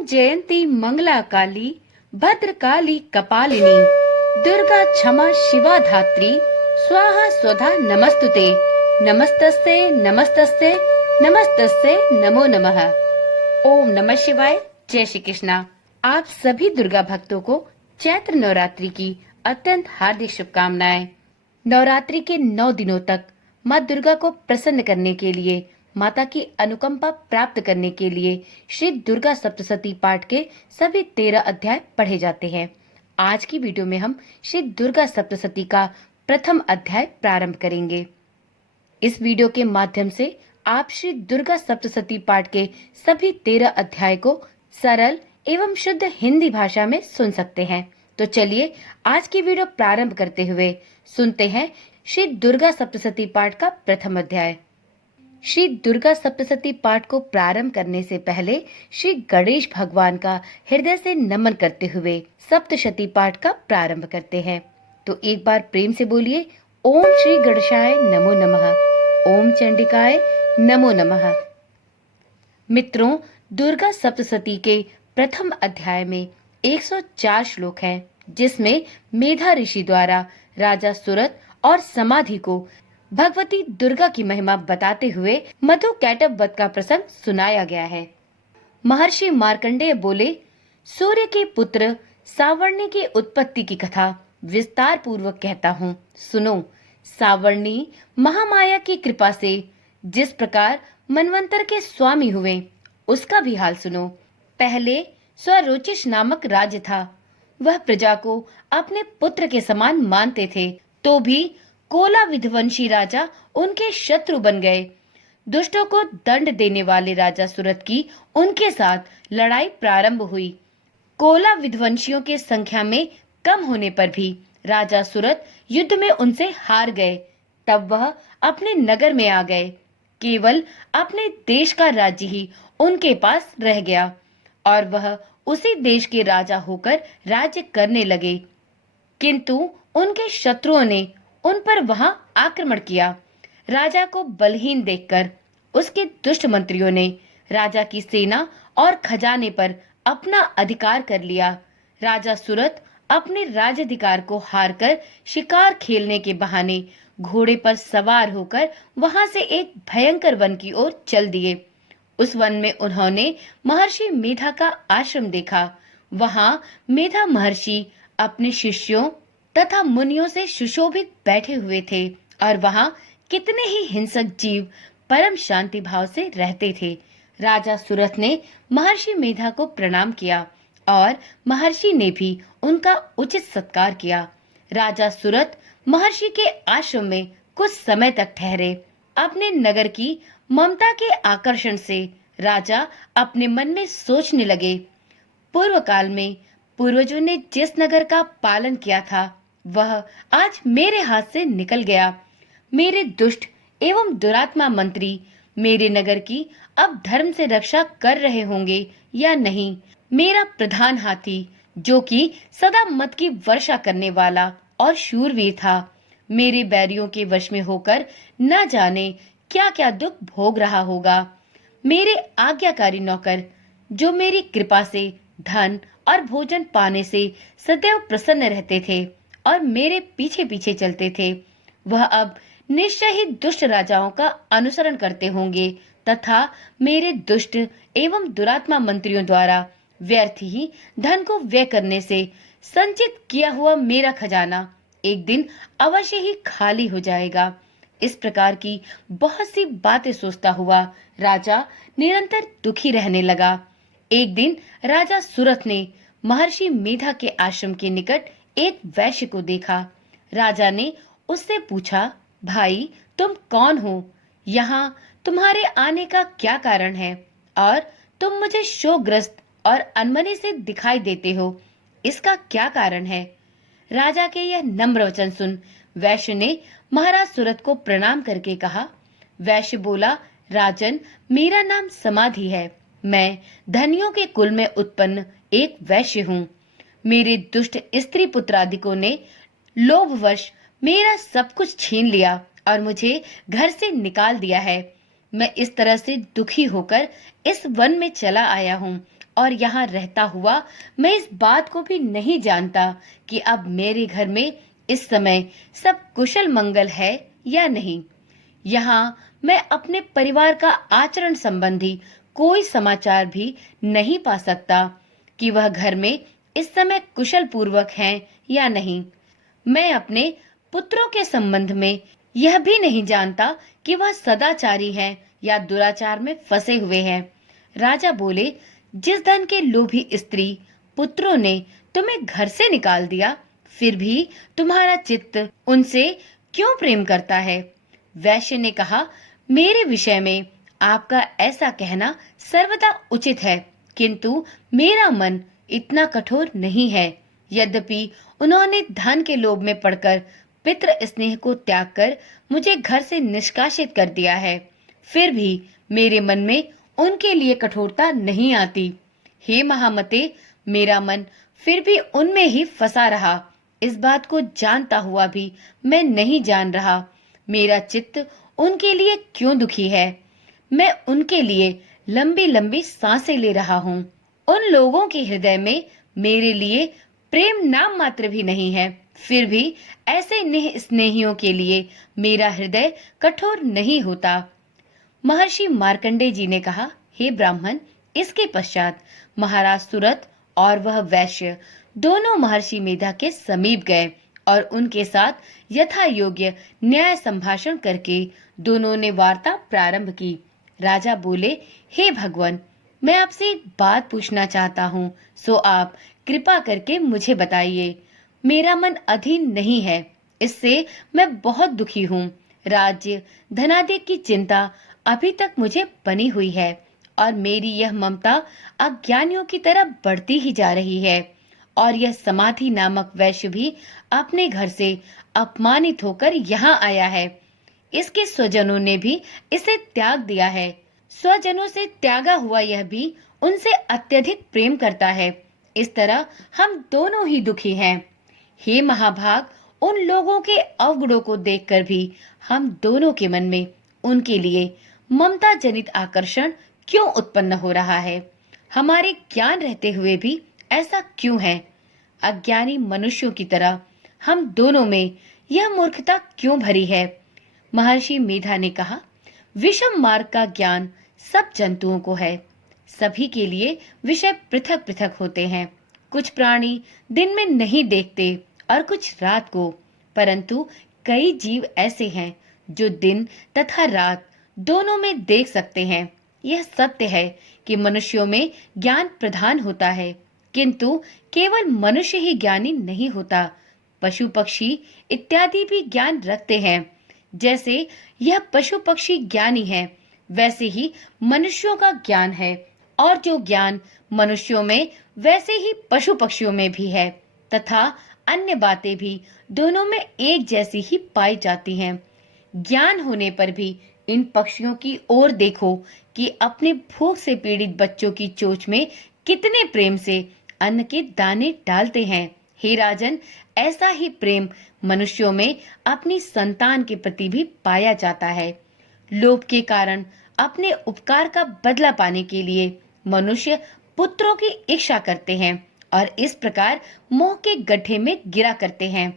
ओम जयंती मंगला काली भद्रकाली कपालिनी दुर्गा क्षमा शिवा धात्री स्वाहा स्वधा नमस्तुते नमस्तस्ते नमस्तस्ते नमस्तस्ते नमो नमः। ओम नमः शिवाय। जय श्री कृष्णा। आप सभी दुर्गा भक्तों को चैत्र नवरात्रि की अत्यंत हार्दिक शुभकामनाएं। नवरात्रि के 9 दिनों तक माँ दुर्गा को प्रसन्न करने के लिए, माता की अनुकंपा प्राप्त करने के लिए श्री दुर्गा सप्तशती पाठ के सभी 13 अध्याय पढ़े जाते हैं। आज की वीडियो में हम श्री दुर्गा सप्तशती का प्रथम अध्याय प्रारंभ करेंगे। इस वीडियो के माध्यम से आप श्री दुर्गा सप्तशती पाठ के सभी 13 अध्याय को सरल एवं शुद्ध हिंदी भाषा में सुन सकते हैं। तो चलिए आज की वीडियो प्रारंभ करते हुए सुनते हैं श्री दुर्गा सप्तशती पाठ का प्रथम अध्याय। श्री दुर्गा सप्तशती पाठ को प्रारंभ करने से पहले श्री गणेश भगवान का हृदय से नमन करते हुए सप्तशती पाठ का प्रारंभ करते हैं। तो एक बार प्रेम से बोलिए, ओम श्री गणेशाय नमो नमः, ओम चंडिकाय नमो नमः। मित्रों, दुर्गा सप्तशती के प्रथम अध्याय में 104 श्लोक हैं, जिसमें मेधा ऋषि द्वारा राजा सुरत और समाधि को भगवती दुर्गा की महिमा बताते हुए मधु कैटभ वध का प्रसंग सुनाया गया है। महर्षि मार्कंडेय बोले, सूर्य के पुत्र सावर्णी की उत्पत्ति की कथा विस्तार पूर्वक कहता हूँ, सुनो। सावर्णी महामाया की कृपा से जिस प्रकार मनवंतर के स्वामी हुए, उसका भी हाल सुनो। पहले स्वरोचिष नामक राज्य था। वह प्रजा को अपने पुत्र के समान मानते थे, तो भी कोला विध्वंसी राजा उनके शत्रु बन गए। दुष्टों को दंड देने वाले राजा सुरत की उनके साथ लड़ाई प्रारंभ हुई। कोला विध्वंसियों के संख्या में कम होने पर भी राजा सुरत युद्ध में उनसे हार गए। तब वह अपने नगर में आ गए। केवल अपने देश का राज्य ही उनके पास रह गया और वह उसी देश के राजा होकर राज्य करने लगे। किंतु उनके शत्रुओं ने उन पर वहां आक्रमण किया। राजा को बलहीन देखकर उसके दुष्ट मंत्रियों ने राजा की सेना और खजाने पर अपना अधिकार कर लिया। राजा सुरत अपने राज्याधिकार को हारकर शिकार खेलने के बहाने घोड़े पर सवार होकर वहां से एक भयंकर वन की ओर चल दिए। उस वन में उन्होंने महर्षि मेधा का आश्रम देखा। वहां मेधा महर्षि अपने शिष्यों तथा मुनियों से सुशोभित बैठे हुए थे और वहां कितने ही हिंसक जीव परम शांति भाव से रहते थे। राजा सुरत ने महर्षि मेधा को प्रणाम किया और महर्षि ने भी उनका उचित सत्कार किया। राजा सुरत महर्षि के आश्रम में कुछ समय तक ठहरे। अपने नगर की ममता के आकर्षण से राजा अपने मन में सोचने लगे, पूर्व काल में पूर्वजों ने जिस नगर का पालन किया था, वह आज मेरे हाथ से निकल गया। मेरे दुष्ट एवं दुरात्मा मंत्री मेरे नगर की अब धर्म से रक्षा कर रहे होंगे या नहीं। मेरा प्रधान हाथी, जो कि सदा मत की वर्षा करने वाला और शूरवीर था, मेरे बैरियों के वश में होकर न जाने क्या क्या दुख भोग रहा होगा। मेरे आज्ञाकारी नौकर, जो मेरी कृपा से धन और भोजन पाने से सदैव प्रसन्न रहते थे और मेरे पीछे पीछे चलते थे, वह अब निश्चय ही दुष्ट राजाओं का अनुसरण करते होंगे तथा मेरे दुष्ट एवं दुरात्मा मंत्रियों द्वारा व्यर्थ ही धन को व्यय करने से संचित किया हुआ मेरा खजाना एक दिन अवश्य ही खाली हो जाएगा। इस प्रकार की बहुत सी बातें सोचता हुआ राजा निरंतर दुखी रहने लगा। एक दिन राजा सुरत ने महर्षि मेधा के आश्रम के निकट एक वैश्य को देखा। राजा ने उससे पूछा, भाई तुम कौन हो? यहाँ तुम्हारे आने का क्या कारण है और तुम मुझे शोकग्रस्त और अनमने से दिखाई देते हो, इसका क्या कारण है? राजा के यह नम्र वचन सुन वैश्य ने महाराज सुरत को प्रणाम करके कहा। वैश्य बोला, राजन, मेरा नाम समाधि है। मैं धनियों के कुल में उत्पन्न एक वैश्य हूँ। मेरे दुष्ट स्त्री पुत्रादिकों ने लोभवश मेरा सब कुछ छीन लिया और मुझे घर से निकाल दिया है। मैं इस तरह से दुखी होकर इस वन में चला आया हूँ और यहाँ रहता हुआ मैं इस बात को भी नहीं जानता कि अब मेरे घर में इस समय सब कुशल मंगल है या नहीं। यहाँ मैं अपने परिवार का आचरण संबंधी कोई समाचार भी नहीं पा सकता कि वह घर में इस समय कुशल पूर्वक हैं या नहीं। मैं अपने पुत्रों के संबंध में यह भी नहीं जानता कि वह सदाचारी हैं या दुराचार में फंसे हुए हैं। राजा बोले, जिस धन के लोभी स्त्री पुत्रों ने तुम्हें घर से निकाल दिया, फिर भी तुम्हारा चित्त उनसे क्यों प्रेम करता है? वैश्य ने कहा, मेरे विषय में आपका ऐसा कहना सर्वदा उचित है, किंतु मेरा मन इतना कठोर नहीं है। यद्यपि उन्होंने धन के लोभ में पड़कर पितृ स्नेह को त्याग कर मुझे घर से निष्कासित कर दिया है, फिर भी मेरे मन में उनके लिए कठोरता नहीं आती। हे महामते, मेरा मन फिर भी उनमें ही फंसा रहा। इस बात को जानता हुआ भी मैं नहीं जान रहा मेरा चित्त उनके लिए क्यों दुखी है। मैं उनके लिए लंबी लंबी सांसें ले रहा हूँ। उन लोगों के हृदय में मेरे लिए प्रेम नाम मात्र भी नहीं है, फिर भी ऐसे नेह स्नेहियों के लिए मेरा हृदय कठोर नहीं होता। महर्षि मार्कंडेय जी ने कहा, हे ब्राह्मण, इसके पश्चात महाराज सुरथ और वह वैश्य दोनों महर्षि मेधा के समीप गए और उनके साथ यथा योग्य न्याय संभाषण करके दोनों ने वार्ता प्रारंभ की। राजा बोले, हे भगवान, मैं आपसे एक बात पूछना चाहता हूँ, सो आप कृपा करके मुझे बताइए। मेरा मन अधीन नहीं है, इससे मैं बहुत दुखी हूँ। राज्य धनादि की चिंता अभी तक मुझे बनी हुई है और मेरी यह ममता अज्ञानियों की तरह बढ़ती ही जा रही है। और यह समाधि नामक वैश्य भी अपने घर से अपमानित होकर यहाँ आया है। इसके स्वजनों ने भी इसे त्याग दिया है। स्वजनों से त्यागा हुआ यह भी उनसे अत्यधिक प्रेम करता है। इस तरह हम दोनों ही दुखी हैं। हे महाभाग, उन लोगों के अवगुणों को देखकर भी हम दोनों के मन में उनके लिए ममता जनित आकर्षण क्यों उत्पन्न हो रहा है? हमारे ज्ञान रहते हुए भी ऐसा क्यों है? अज्ञानी मनुष्यों की तरह हम दोनों में यह मूर्खता क्यों भरी है? महर्षि मेधा ने कहा, विषम मार्ग का ज्ञान सब जंतुओं को है। सभी के लिए विषय पृथक पृथक होते हैं। कुछ प्राणी दिन में नहीं देखते और कुछ रात को, परंतु कई जीव ऐसे हैं जो दिन तथा रात दोनों में देख सकते हैं। यह सत्य है कि मनुष्यों में ज्ञान प्रधान होता है, किंतु केवल मनुष्य ही ज्ञानी नहीं होता। पशु पक्षी इत्यादि भी ज्ञान रखते हैं। जैसे यह पशु पक्षी ज्ञानी है, वैसे ही मनुष्यों का ज्ञान है, और जो ज्ञान मनुष्यों में वैसे ही पशु पक्षियों में भी है, तथा अन्य बातें भी दोनों में एक जैसी ही पाई जाती हैं। ज्ञान होने पर भी इन पक्षियों की ओर देखो कि अपने भूख से पीड़ित बच्चों की चोंच में कितने प्रेम से अन्न के दाने डालते हैं। हे राजन, ऐसा ही प्रेम मनुष्यों में अपनी संतान के प्रति भी पाया जाता है। लोभ के कारण अपने उपकार का बदला पाने के लिए मनुष्य पुत्रों की इच्छा करते हैं और इस प्रकार मोह के गड्ढे में गिरा करते हैं।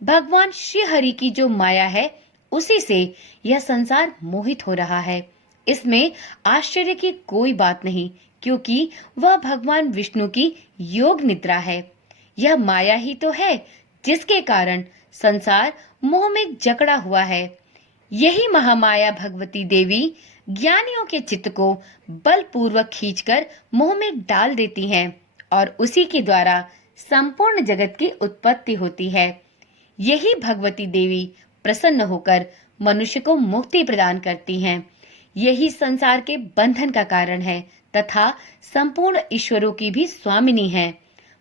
भगवान श्री हरि की जो माया है, उसी से यह संसार मोहित हो रहा है। इसमें आश्चर्य की कोई बात नहीं, क्योंकि वह भगवान विष्णु की योग निद्रा है। यह माया ही तो है जिसके कारण संसार मोह में जकड़ा हुआ है। यही महामाया भगवती देवी ज्ञानियों के चित्त को बलपूर्वक खींचकर मोह में डाल देती हैं और उसी के द्वारा संपूर्ण जगत की उत्पत्ति होती है। यही भगवती देवी प्रसन्न होकर मनुष्य को मुक्ति प्रदान करती हैं। यही संसार के बंधन का कारण है तथा संपूर्ण ईश्वरों की भी स्वामिनी है।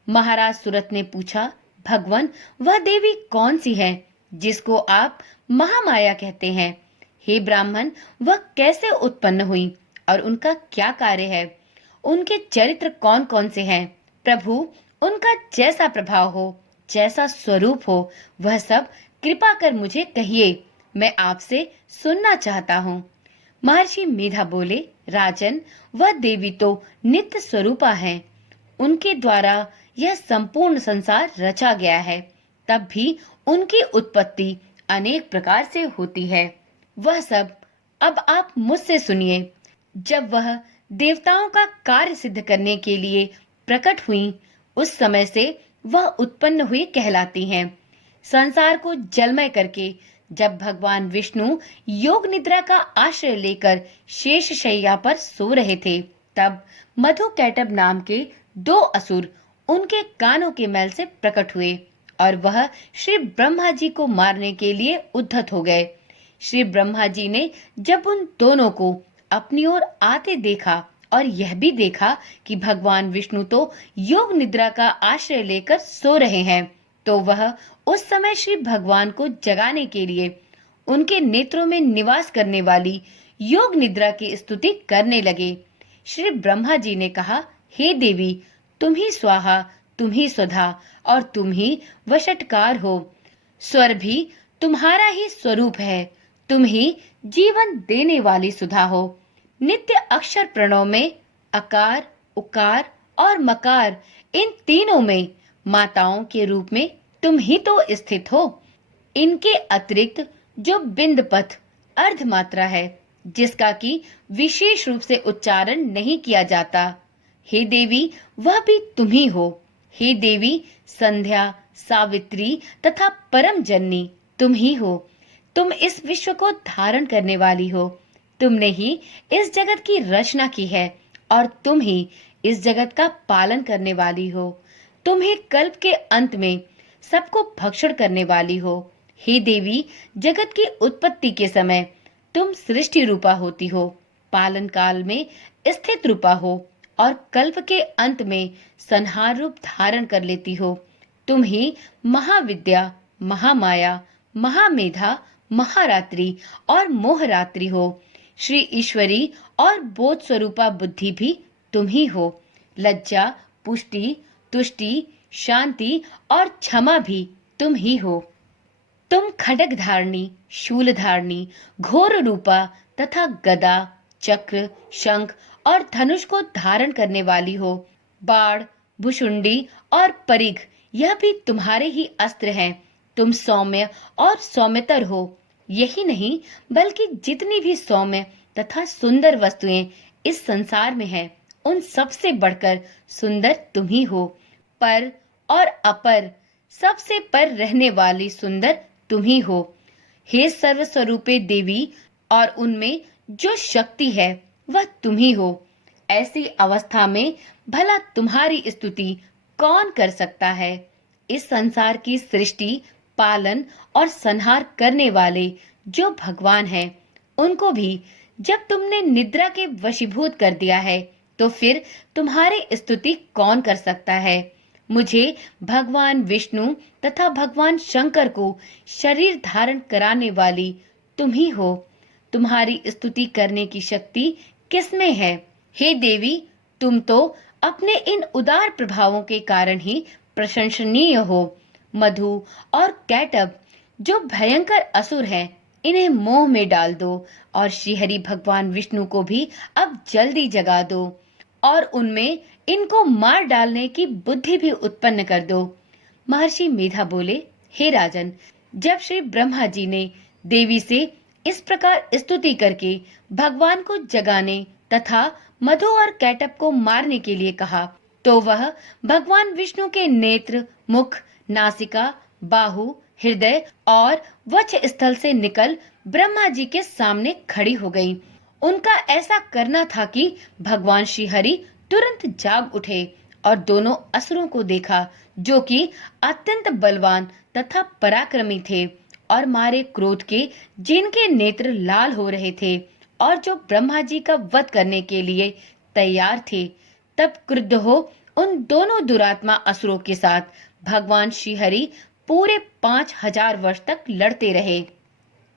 महाराज सुरथ ने पूछा, भगवान, वह देवी कौन सी है जिसको आप महामाया कहते हैं? हे ब्राह्मण, वह कैसे उत्पन्न हुई और उनका क्या कार्य है? उनके चरित्र कौन कौन से हैं? प्रभु, उनका जैसा प्रभाव हो, जैसा स्वरूप हो, वह सब कृपा कर मुझे कहिए, मैं आपसे सुनना चाहता हूँ। महर्षि मेधा बोले, राजन, वह देवी तो नित्य स्वरूपा है। उनके द्वारा यह संपूर्ण संसार रचा गया है। तब भी उनकी उत्पत्ति अनेक प्रकार से होती है। वह सब अब आप मुझसे सुनिए। जब वह देवताओं का कार्य सिद्ध करने के लिए प्रकट हुई, उस समय से वह उत्पन्न हुई कहलाती हैं। संसार को जलमय करके जब भगवान विष्णु योग निद्रा का आश्रय लेकर शेष शैया पर सो रहे थे, तब मधु कैटभ नाम के 2 असुर उनके कानों के मैल से प्रकट हुए और वह श्री ब्रह्मा जी को मारने के लिए उद्धत हो गए। श्री ब्रह्मा जी ने जब उन दोनों को अपनी ओर आते देखा और यह भी देखा कि भगवान विष्णु तो योग निद्रा का आश्रय लेकर सो रहे हैं, तो वह उस समय श्री भगवान को जगाने के लिए उनके नेत्रों में निवास करने वाली योग निद्रा की स्तुति करने लगे। श्री ब्रह्मा जी ने कहा, हे देवी, तुम ही स्वाहा, तुम ही स्वधा और तुम ही वशटकार हो। स्वर भी तुम्हारा ही स्वरूप है। तुम ही जीवन देने वाली सुधा हो। नित्य अक्षर प्रणव में अकार, उकार और मकार, इन तीनों में माताओं के रूप में तुम ही तो स्थित हो। इनके अतिरिक्त जो बिंद पथ अर्ध मात्रा है, जिसका कि विशेष रूप से उच्चारण नहीं किया जाता, हे देवी, वह भी तुम ही हो। हे देवी, संध्या, सावित्री तथा परम जननी तुम ही हो। तुम इस विश्व को धारण करने वाली हो। तुमने ही इस जगत की रचना की है और तुम ही इस जगत का पालन करने वाली हो। तुम ही कल्प के अंत में सबको भक्षण करने वाली हो। हे देवी, जगत की उत्पत्ति के समय तुम सृष्टि रूपा होती हो, पालन काल में स्थित रूपा हो और कल्प के अंत में संहार रूप धारण कर लेती हो। तुम ही महाविद्या, महामाया, महामेधा, महारात्रि और मोहरात्रि हो। श्री ईश्वरी और बोध स्वरूपा बुद्धि भी तुम ही हो। लज्जा, पुष्टि, तुष्टि, शांति और क्षमा भी तुम ही हो। तुम खड्ग धारणी, शूल धारणी, घोर रूपा तथा गदा, चक्र, शंख और धनुष को धारण करने वाली हो। बाण, भुशुंडी और परिघ, यह भी तुम्हारे ही अस्त्र हैं। तुम सौम्य और सौम्यतर हो। यही नहीं, बल्कि जितनी भी सौम्य तथा सुंदर वस्तुएं इस संसार में हैं, उन सबसे बढ़कर सुंदर तुम ही हो। पर और अपर, सबसे पर रहने वाली सुंदर तुम ही हो। हे सर्वस्वरूपे देवी, और उनमें जो शक्ति है वह तुम ही हो। ऐसी अवस्था में भला तुम्हारी स्तुति कौन कर सकता है? इस संसार की सृष्टि, पालन और संहार करने वाले जो भगवान हैं, उनको भी जब तुमने निद्रा के वशीभूत कर दिया है, तो फिर तुम्हारी स्तुति कौन कर सकता है? मुझे भगवान विष्णु तथा भगवान शंकर को शरीर धारण कराने वाली तुम ही हो। तुम्हारी स्तुति करने की शक्ति किसमें है? हे देवी, तुम तो अपने इन उदार प्रभावों के कारण ही प्रशंसनीय हो। मधु और कैटभ जो भयंकर असुर हैं, इन्हें मोह में डाल दो और श्रीहरि भगवान विष्णु को भी अब जल्दी जगा दो और उनमें इनको मार डालने की बुद्धि भी उत्पन्न कर दो। महर्षि मेधा बोले, हे राजन, जब श्री ब्रह्मा जी ने देवी से इस प्रकार स्तुति करके भगवान को जगाने तथा मधु और कैटभ को मारने के लिए कहा, तो वह भगवान विष्णु के नेत्र, मुख, नासिका, बाहु, हृदय और वक्ष स्थल से निकल ब्रह्मा जी के सामने खड़ी हो गई। उनका ऐसा करना था कि भगवान श्री हरि तुरंत जाग उठे और दोनों असुरों को देखा, जो कि अत्यंत बलवान तथा पराक्रमी थे और मारे क्रोध के जिनके नेत्र लाल हो रहे थे और जो ब्रह्मा जी का वध करने के लिए तैयार थे। तब क्रुद्ध हो उन दोनों दुरात्मा असुरों के साथ भगवान श्री हरि पूरे 5000 वर्ष तक लड़ते रहे।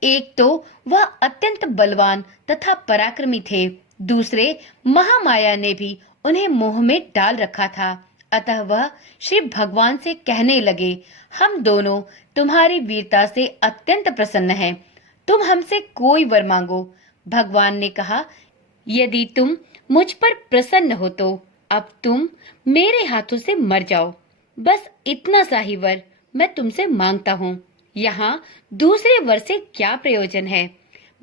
एक तो वह अत्यंत बलवान तथा पराक्रमी थे, दूसरे महामाया ने भी उन्हें मोह में डाल रखा था। अतः वह श्री भगवान से कहने लगे, हम दोनों तुम्हारी वीरता से अत्यंत प्रसन्न हैं। तुम हमसे कोई वर मांगो। भगवान ने कहा, यदि तुम मुझ पर प्रसन्न हो तो अब तुम मेरे हाथों से मर जाओ। बस इतना सा ही वर मैं तुमसे मांगता हूँ। यहाँ दूसरे वर से क्या प्रयोजन है?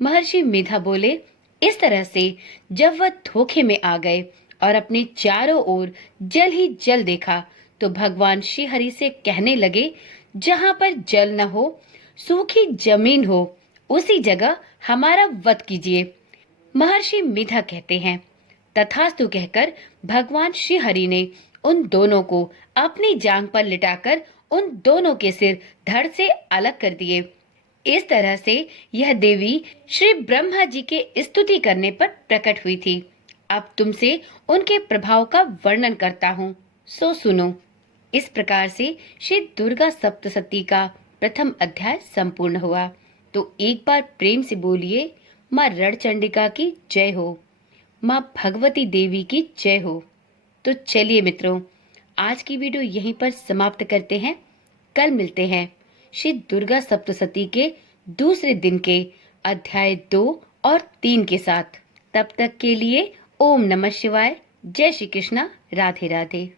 महर्षि मेधा बोले, इस तरह से जब वह धोखे में आ गए और अपने चारों ओर जल ही जल देखा, तो भगवान श्री हरि से कहने लगे, जहाँ पर जल न हो, सूखी जमीन हो, उसी जगह हमारा वध कीजिए। महर्षि मिधा कहते हैं, तथास्तु कहकर भगवान श्री हरि ने उन दोनों को अपनी जांग पर लिटाकर उन दोनों के सिर धड़ से अलग कर दिए। इस तरह से यह देवी श्री ब्रह्मा जी के स्तुति करने पर प्रकट हुई थी। अब तुमसे उनके प्रभाव का वर्णन करता हूँ, सो सुनो। इस प्रकार से श्री दुर्गा सप्तशती का प्रथम अध्याय संपूर्ण हुआ। तो एक बार प्रेम से बोलिए, माँ रणचंडिका की जय हो, माँ भगवती देवी की जय हो। तो चलिए मित्रों, आज की वीडियो यहीं पर समाप्त करते हैं। कल मिलते हैं श्री दुर्गा सप्तशती के दूसरे दिन के अध्याय 2 और 3 के साथ। तब तक के लिए ओम नमः शिवाय, जय श्री कृष्णा, राधे राधे।